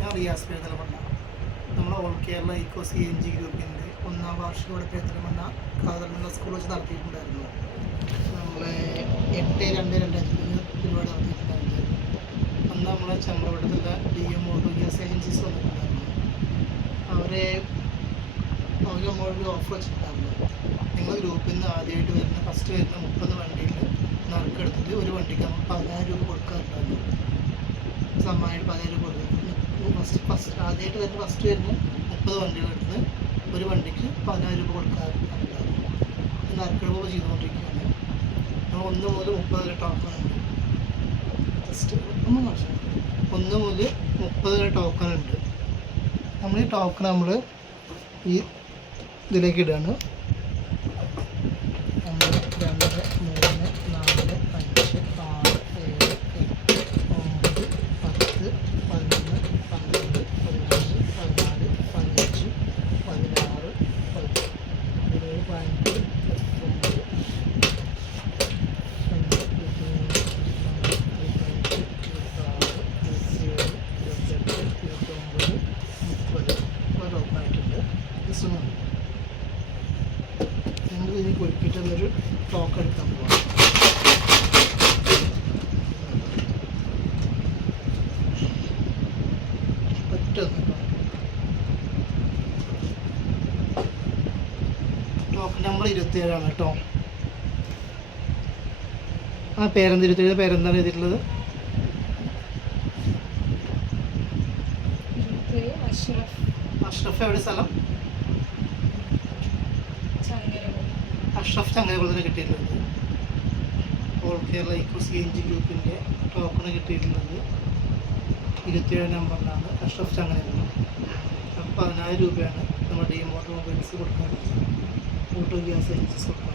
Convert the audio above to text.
ഞാൻ റിയാസ് പെരുന്തൽമണ്ണ. നമ്മൾ all Kerala eco CNG ഗ്രൂപ്പിൻ്റെ 1ാം വാർഷികോടെ പെരുന്തൽമണ്ണ കാതർമണ്ണ സ്കൂൾ വെച്ച് നടത്തിയിട്ടുണ്ടായിരുന്നു. നമ്മൾ 8/2/2005 പരിപാടി നടത്തിയിട്ടുണ്ടായിരുന്നു. അന്ന് നമ്മളെ ചമ്രവട്ടത്തുള്ള DM ഓട്ടോ ഗ്യാസ് ഏജൻസീസ് വന്നിട്ടുണ്ടായിരുന്നു. അവരെ നമ്മളൊരു ഓഫർ വെച്ചിട്ടുണ്ടായിരുന്നു. നിങ്ങൾ ഗ്രൂപ്പിൽ നിന്ന് ആദ്യമായിട്ട് ഫസ്റ്റ് വരുന്ന 30 വണ്ടിയിൽ നറുക്കെടുത്തിട്ട് ഒരു വണ്ടിക്ക് നമ്മൾ 10,000 രൂപ കൊടുക്കാറുണ്ടായിരുന്നു. സമ്മാനമായിട്ട് 10,000 രൂപ കൊടുക്കും. ആദ്യമായിട്ട് വരുന്ന ഫസ്റ്റ് വരുന്ന 30 വണ്ടികളെടുത്ത് ഒരു വണ്ടിക്ക് 10,000 രൂപ കൊടുക്കാറുണ്ടായിരുന്നു. നറുക്കെടുപ്പ് ചെയ്തുകൊണ്ടിരിക്കുകയാണ്. നമ്മൾ 1 മുതൽ 30 വരെ ടോക്കണുണ്ട്. ജസ്റ്റ് 1 മുതൽ 30 വരെ ടോക്കണുണ്ട്. നമ്മൾ ഈ ടോക്കൺ നമ്മൾ ഈ ഇതിലേക്ക് ഇടുകയാണ്. 1 2 3 4 5 6 7 8 9 10 11 12 13 14 15 16 17 ഇനി കുലുക്കിയിട്ടൊന്നൊരു ടോക്ക് എടുക്കാൻ പോകാം. ടോക്ക് നമ്പർ 27 കേട്ടോ. ആ പേരെന്താ 27 പേരെന്താണ് എഴുതിയിട്ടുള്ളത്? അഷ്റഫ്. എവിടെ സ്ഥലം? അഷ്റഫ് ചങ്ങരകുളത്തിന് കിട്ടിയിട്ടുള്ളത്. ഓൾ കേരള ഇക്കോ CNG ഗ്രൂപ്പിൻ്റെ ടോക്കണ് കിട്ടിയിട്ടുള്ളത് 27 നമ്പറിലാണ്. അഷ്റഫ് ചങ്ങരകുളം. 10,000 രൂപയാണ് നമ്മൾ DM ഓട്ടോമൊബൈൽസ് കൊടുക്കാറുള്ളത്. ഓട്ടോ ഗ്യാസ് ഏജൻസീസ് കൊടുക്കാറുള്ളത്.